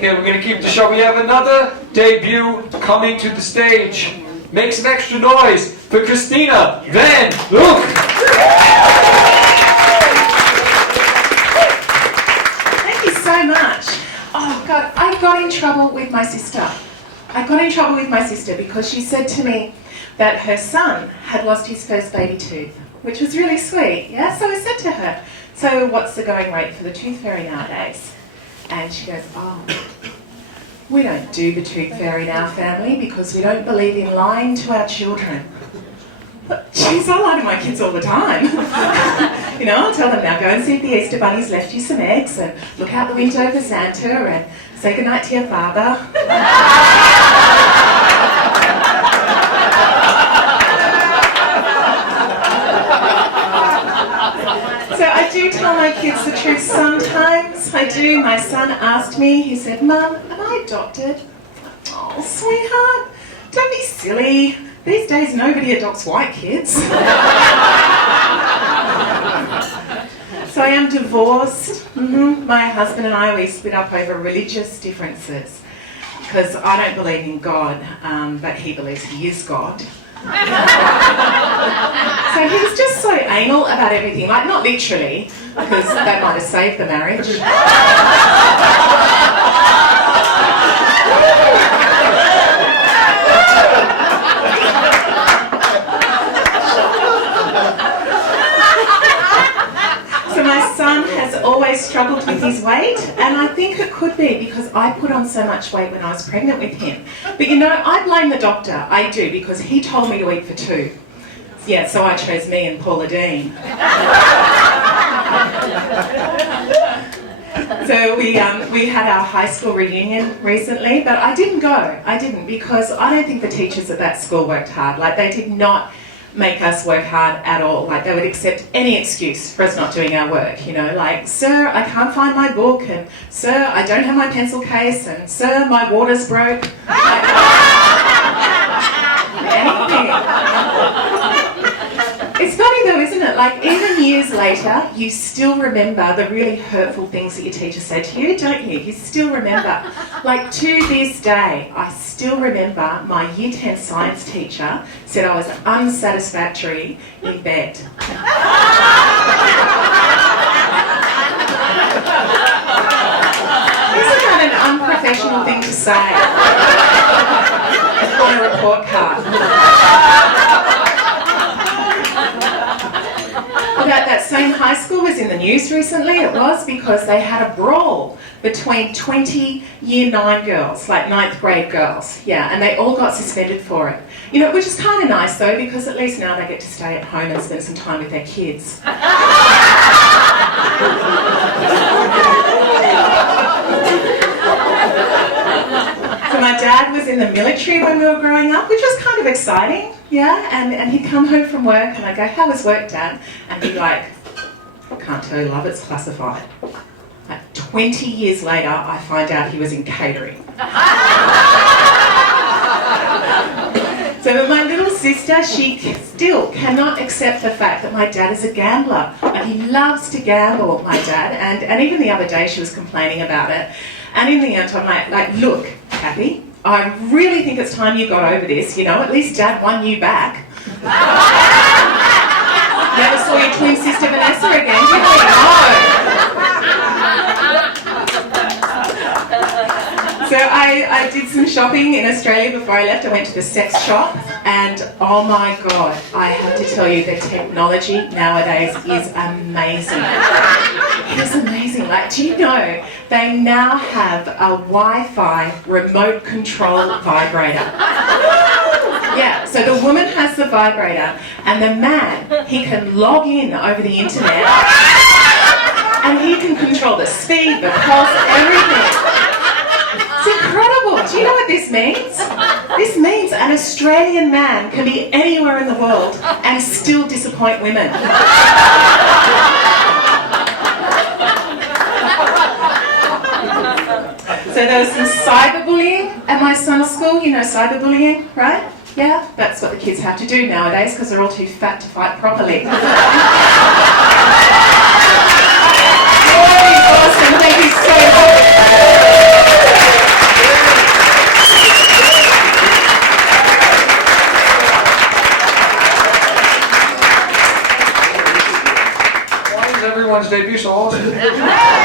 Okay, we're going to keep the show. We have another debut coming to the stage. Make some extra noise for Christina Van Look. Thank you so much. Oh God, I got in trouble with my sister. Because she said to me that her son had lost his first baby tooth, which was really sweet. Yeah, so I said to her, "So what's the going rate for the tooth fairy nowadays?" And she goes, "Oh, we don't do the tooth fairy in our family because we don't believe in lying to our children." But geez, I lie to my kids all the time. You know, I'll tell them, "Now go and see if the Easter Bunny's left you some eggs, and look out the window for Santa, and say goodnight to your father." So I do tell my kids the truth sometimes. I do. My son asked me, he said, "Mum, am I adopted?" "Oh, sweetheart, don't be silly. These days nobody adopts white kids." So I am divorced. My husband and I, we split up over religious differences because I don't believe in God, but he believes he is God. So he was just so anal about everything, like not literally, because that might have saved the marriage. So my son has always struggled with his weight, and I think it could be because I put on so much weight when I was pregnant with him. But you know, I blame the doctor, I do, because he told me to eat for two. Yeah, so I chose me and Paula Dean. So we had our high school reunion recently, but I didn't go. I didn't, because I don't think the teachers at that school worked hard. Like, they did not make us work hard at all. Like, they would accept any excuse for us not doing our work, you know, like, "Sir, I can't find my book," and "Sir, I don't have my pencil case," and "Sir, my water's broke." Anything. It's funny though, isn't it? Like, even years later, you still remember the really hurtful things that your teacher said to you, don't you? You still remember. Like, to this day, I still remember my Year 10 science teacher said I was unsatisfactory in bed. Isn't that an unprofessional thing to say on a report card? That same high school was in the news recently. It was because they had a brawl between 20 Year 9 girls, like 9th grade girls. Yeah, and they all got suspended for it. You know, which is kind of nice though, because at least now they get to stay at home and spend some time with their kids. So my dad was in the military when we were growing up, which was kind of exciting, yeah, and he'd come home from work and I'd go, "How was work, Dad?" And he'd be like, "Can't tell you, love, it's classified." Like 20 years later, I find out he was in catering. So my little sister, she still cannot accept the fact that my dad is a gambler. Like, he loves to gamble, my dad, and even the other day she was complaining about it. And in the end, I'm like, "Look, Kathy, I really think it's time you got over this, you know, at least Dad won you back." Never saw your twin sister Vanessa again, did you? No. So I did some shopping in Australia before I left. I went to the sex shop, and oh my God, I have to tell you, the technology nowadays is amazing. It is amazing. Like, do you know they now have a Wi-Fi remote control vibrator? Yeah, so the woman has the vibrator, and the man, he can log in over the internet, and he can control the speed, the pulse, everything. It's incredible. Do you know what this means? This means an Australian man can be anywhere in the world and still disappoint women. So there was some cyberbullying at my son's school. You know cyberbullying, right? Yeah, that's what the kids have to do nowadays because they're all too fat to fight properly. Awesome, thank you so much. everyone's debut so awesome.